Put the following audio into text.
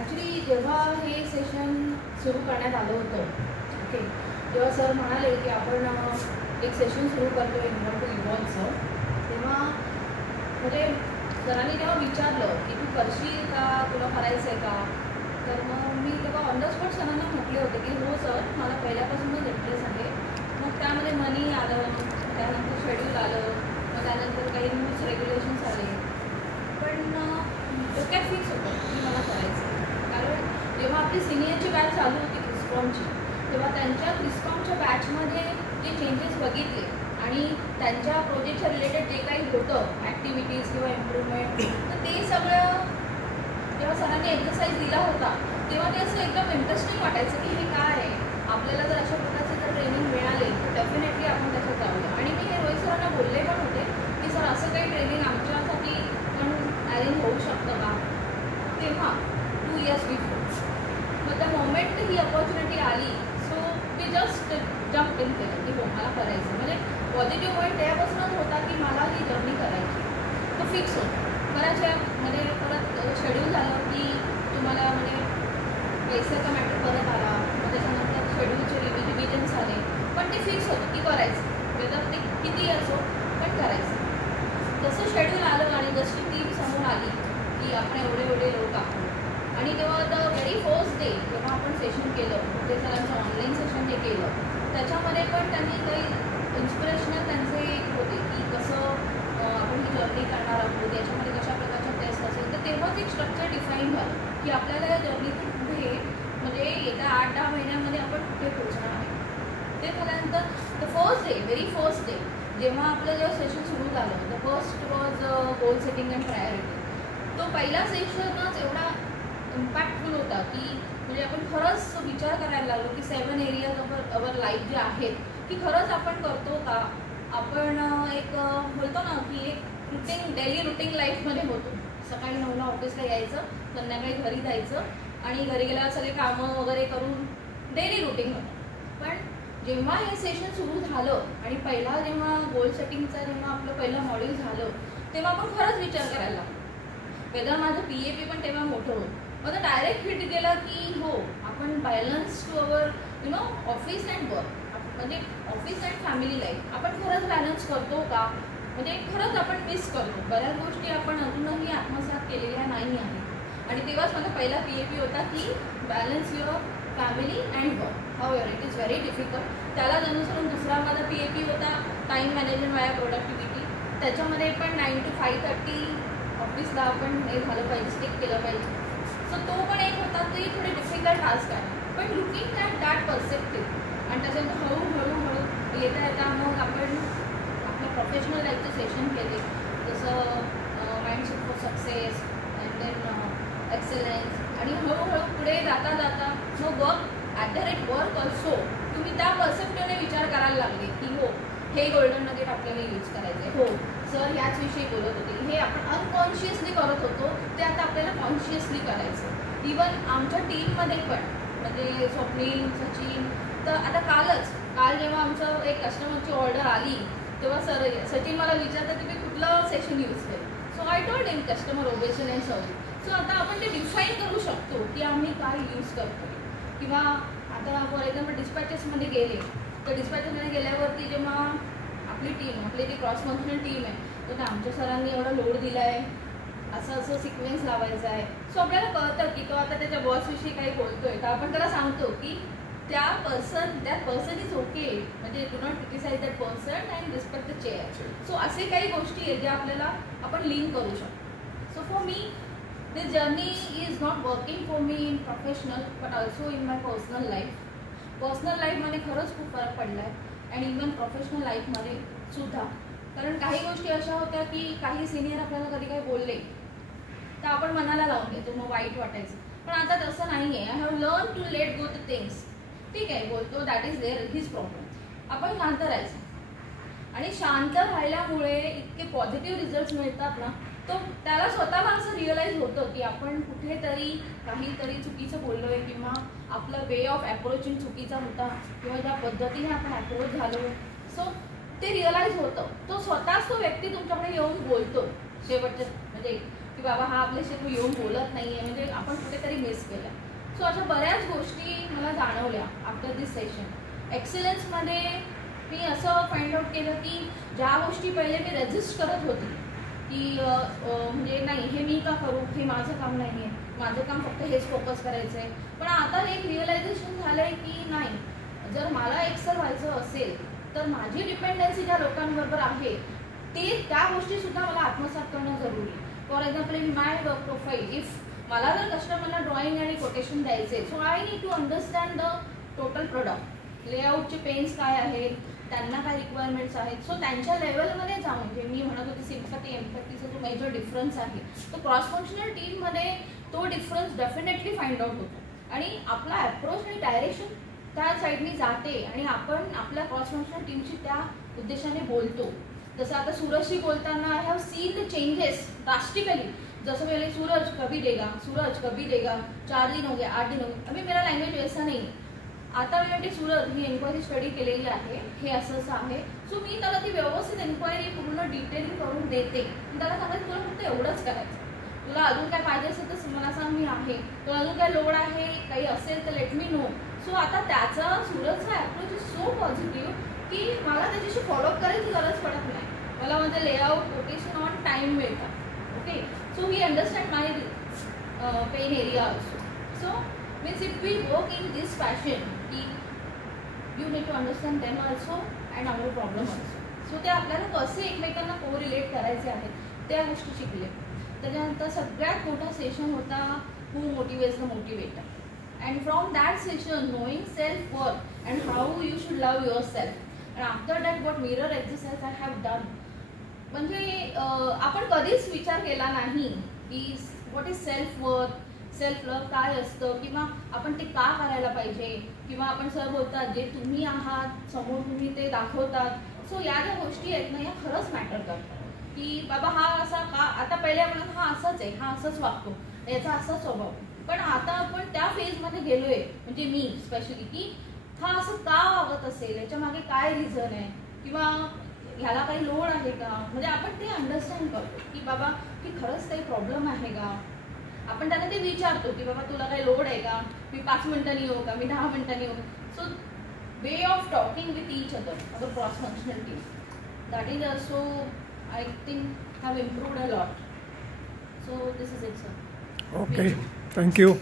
Actually जेव्हा हे session सुरू करण्यात आलं होतं, ओके, जेव्हा सर म्हणाले की आपण एक सेशन सुरू करतो इन्व्हॉल्व टू इव्हॉल्वचं, तेव्हा म्हणजे सरांनी जेव्हा विचारलं की तू करशील का, तुला करायचं आहे का, तर मग मी तेव्हा ऑन द स्पॉट सरांना म्हटले होते की हो सर, मला पहिल्यापासूनच इंटरेस्ट आहे. मग त्यामध्ये मनी आलं, त्यानंतर शेड्यूल आलं, मग त्यानंतर काही रूल्स रेग्युलेशन्स आले, पण डोक्यात फिक्स होतं की मला करायचं. कारण जेव्हा आपली सिनियरची बॅच चालू होती क्रिस्कॉमची, तेव्हा त्यांच्या क्रिस्कॉमच्या बॅचमध्ये जे चेंजेस बघितले आणि त्यांच्या प्रोजेक्टच्या रिलेटेड जे काही होतं ॲक्टिव्हिटीज किंवा इम्प्रूव्हमेंट, तर ते सगळं जेव्हा सरांनी एक्सरसाइज दिला होता तेव्हा ते असं एकदम इंटरेस्टिंग वाटायचं की हे काय आहे, आपल्याला जर अशा प्रकारचे जर ट्रेनिंग मिळाले तर डेफिनेटली आपण त्याच्यात जाऊया. आणि मी हे रोहित सरांना बोलले पण होते की सर असं काही ट्रेनिंग आमच्यासाठी पण अरेंज होऊ शकतं का, तेव्हा 2 years बिफोर. मग त्या मोमेंट ही अपॉर्च्युनिटी आली, so me just jump in केलं की हो मला करायचं. म्हणजे पॉझिटिव्ह पॉईंट त्यापासूनच होता की मला ही जर्नी करायची, तो फिक्स होता. बऱ्याचशा म्हणजे परत शेड्यूल झालं की तुम्हाला म्हणजे पैशाचा मॅटर परत आला, मग त्याच्यानंतर शेड्यूलचे रिव्हिजन्स आले, पण ते फिक्स होतं की करायचं, वेदर ते किती असो पण करायचं. जसं शेड्यूल आलं आणि जशी टीम समोर आली की आपण एवढे लोक आहोत, आणि तेव्हा द व्हेरी फर्स्ट डे जेव्हा आपण सेशन केलं, ते सरांचं ऑनलाईन सेशन जे केलं, त्याच्यामध्ये पण त्यांनी काही इन्स्पिरेशनल त्यांचे होते की कसं आपण ही जर्नी करणार आहोत, याच्यामध्ये कशा प्रकारच्या टेस्ट असेल. तर तेव्हाच एक स्ट्रक्चर डिफाईन झालं की आपल्याला या जर्नीतून पुढे म्हणजे येत्या 8-10 महिन्यामध्ये आपण कुठे पोहोचणार आहे. ते झाल्यानंतर the first day, very first day जेव्हा आपलं जेव्हा सेशन सुरू झालं, the first was goal setting and priority. तो पहिला सेशनच एवढा इम्पॅक्टफुल होता की म्हणजे आपण खरंच विचार करायला लागलो की 7 एरियाज ऑफ अवर लाईफ जे आहेत की खरंच आपण करतो का. आपण एक बोलतो ना की एक रुटीन, डेली रुटीन लाईफमध्ये होतो. सकाळी 9ला ऑफिसला यायचं, संध्याकाळी घरी जायचं आणि घरी गेल्यावर सगळे कामं वगैरे करून डेली रुटीन होतं. पण जेव्हा हे सेशन सुरू झालं आणि पहिला जेव्हा गोल सेटिंगचा जेव्हा आपलं पहिलं मॉड्यूल झालं, तेव्हा आपण खरंच विचार करायला लागलो. वेदर माझं PAP पण तेव्हा मोठं होतं. मग डायरेक्ट हिट गेला की हो, आपण balance to our office and work, म्हणजे ऑफिस अँड फॅमिली लाईफ आपण खरंच बॅलन्स करतो का. म्हणजे खरंच आपण मिस करतो, बऱ्याच गोष्टी आपण अजूनही आत्मसात केलेल्या नाही आहेत. आणि तेव्हाच माझा पहिला PAP होता की balance your family and work. However it is very difficult. त्यालाच अनुसरून दुसरा माझा PAP होता टाईम मॅनेजमेंट वाया प्रोडक्टिव्हिटी. त्याच्यामध्ये पण 9 to 5:30 ऑफिसला आपण हे झालं पाहिजे, स्टिक केलं पाहिजे. सो तो पण एक होता, ते थोडी डिफिकल्ट टास्क आहे. पण लुकिंग ॲट दॅट पर्स्पेक्टिव्ह आणि त्याच्यानंतर हळूहळू येता मग आपण आपल्या प्रोफेशनल लाईफचे सेशन केले, जसं mindset for success and then excellence. आणि हळूहळू पुढे जाता मग वर्क ऑल्सो तुम्ही त्या पर्स्पेक्टिव्हने विचार करायला लागले की हो, हे गोल्डन नगेट आपल्याला यूज करायचं आहे. हो सर याच विषयी बोलत होते, हे आपण अनकॉन्शियसली करत होतो, ते आता आपल्याला कॉन्शियसली करायचं. इवन आमच्या टीममध्ये पण म्हणजे स्वप्नील, सचिन, तर आता काल जेव्हा आमचं एक कस्टमरची ऑर्डर आली तेव्हा सचिन मला विचारतं की मी कुठलं सेशन यूज केलं. So I told him customer obsession and service. So आता आपण ते डिफाईन करू शकतो की आम्ही काय यूज करतो. किंवा आता फॉर एक्झाम्पल डिस्पॅचेसमध्ये गेले, तर डिस्पॅचेसमध्ये गेल्यावरती जेव्हा आपली टीम, आपली जी क्रॉस फंक्शनल टीम आहे, तर आमच्या सरांनी एवढा लोड दिला आहे, असं सिक्वेन्स लावायचा आहे. सो आपल्याला कळतं की तो आता त्याच्या बॉसविषयी काही बोलतोय, तर आपण त्याला सांगतो की दॅट पर्सन इज ओके, म्हणजे do not criticise that person and respect the chair. So असे काही गोष्टी आहेत ज्या आपल्याला आपण लिंक करू शकतो. So for me this journey is not working for me in professional but also in my personal life. Personal लाईफमध्ये खरंच खूप फरक पडला आहे आणि इवन प्रोफेशनल लाईफमध्ये सुद्धा. कारण काही गोष्टी अशा होत्या की काही सिनियर आपल्याला कधी काही बोलले तर आपण मनाला लावून घेतो, मग वाईट वाटायचं. पण आता तसं नाही आहे. I have learn to let go the things. ठीक आहे, बोलतो that is their his problem, आपण शांत राहायचं. आणि शांत राहिल्यामुळे इतके पॉझिटिव्ह रिझल्ट्स मिळतात ना, तो त्याला स्वतःला असं रिअलाइज होतं की आपण कुठेतरी काहीतरी चुकीचं बोललोय किंवा आपला वे ऑफ अप्रोचिंग चुकीचा होता किंवा ज्या पद्धतीने आपण अप्रोच झालो. सो ते रिअलाइज होतं. तो स्वतःच तो व्यक्ती तुमच्याकडे येऊन बोलतो शेवटच्या म्हणजे की बाबा हा आपल्याशी येऊन बोलत नाही आहे, म्हणजे आपण कुठेतरी मिस केलं. सो अशा बऱ्याच गोष्टी मला जाणवल्या आफ्टर दिस सेशन. एक्सलन्समध्ये मी असं फाइंड आउट केलं की ज्या गोष्टी पहिले मी रेजिस्ट करत होती की म्हणजे नाही हे मी का करू, हे माझं काम नाही आहे, माझं काम फक्त हेच फोकस करायचं आहे. पण आता एक रिअलायझेशन झालं आहे की नाही, जर मला एक्सेल व्हायचं असेल तर माझी डिपेंडन्सी ज्या लोकांबरोबर आहे ते त्या गोष्टीसुद्धा मला आत्मसात करणं जरुरी. For example in my work profile, if मला जर कस्टमरला ड्रॉइंग आणि कोटेशन द्यायचे, so I need to understand the total product, लेआउटचे पेन्स काय आहेत, त्यांना काय रिक्वायरमेंट्स आहेत. सो त्यांच्या लेवलमध्ये जाऊन जे मी म्हणत होते सिम्पॅथी एम्पॅथीचा जो मेजर डिफरन्स आहे तो क्रॉस फंक्शनल टीममध्ये तो डिफरन्स डेफिनेटली फाइंड आउट होतो आणि आपला अप्रोच आणि डायरेक्शन त्या साईडनी जाते आणि आपण आपल्या क्रॉस फंक्शनल टीमशी त्या उद्देशाने बोलतो. जसं आता सूरजशी बोलताना I have seen the changes drastically. जसं पहले सूरज कभी देगा, सूरज कभी देगा, 4 दिन हो गया, 8 दिन हो गया, अभी मेरा लँग्वेज वैसा नाही. आता मी म्हणते सूरज ही एन्क्वायरी स्टडी केलेली आहे, हे असं असं आहे. सो मी त्याला ती व्यवस्थित एन्क्वायरी पूर्ण डिटेलिंग करून देते. त्याला सांगायचं तुला फक्त एवढंच करायचं, तुला अजून काय पाहिजे असेल तर मला सांग, मी आहे. तुला अजून काय लोड आहे, काही असेल तर लेट मी नो. सो आता त्याचा सूरजचा अप्रोच इज सो पॉझिटिव्ह की मला त्याच्याशी फॉलोअप करायची गरज पडत नाही. मला माझं लेआउट कोटेशन ऑन टाईम मिळतात. Okay, so we understand my pain area also. So means if we work in this fashion की you need to understand them also and our problem also. So ते आपल्याला कसे एकमेकांना को relate करायचे आहेत त्या गोष्टी शिकले. त्याच्यानंतर सगळ्यात मोठा सेशन होता who motivates the motivator. And from that session, knowing self-worth and how you should love yourself. And after that, what mirror exercise I have done. म्हणजे आपण कधीच विचार केला नाही की what is self worth, self love काय असतं, किंवा आपण ते का करायला पाहिजे, किंवा आपण सर बोलतात जे तुम्ही आहात समोर तुम्ही ते दाखवतात. सो या ज्या गोष्टी आहेत ना या खरंच मॅटर करतात की बाबा हा असा का. आता पहिले आपण हा असाच आहे, हा असंच वागतो, याचा असाच स्वभाव. पण आता आपण त्या फेजमध्ये गेलोय, म्हणजे मी स्पेशली, की हा असं का वागत असेल, याच्या मागे काय रिझन आहे, किंवा ह्याला काही लोड आहे का. म्हणजे आपण ते अंडरस्टँड करतो की बाबा की खरंच काही प्रॉब्लेम आहे का. आपण त्यांना ते विचारतो की बाबा तुला काही लोड आहे का, मी 5 मिनिटांनी येऊ का, मी 10 मिनिटांनी येऊ. So way of talking with each other, our cross functional team, that is also I think have improved a lot. So this is it sir. Okay, thank you.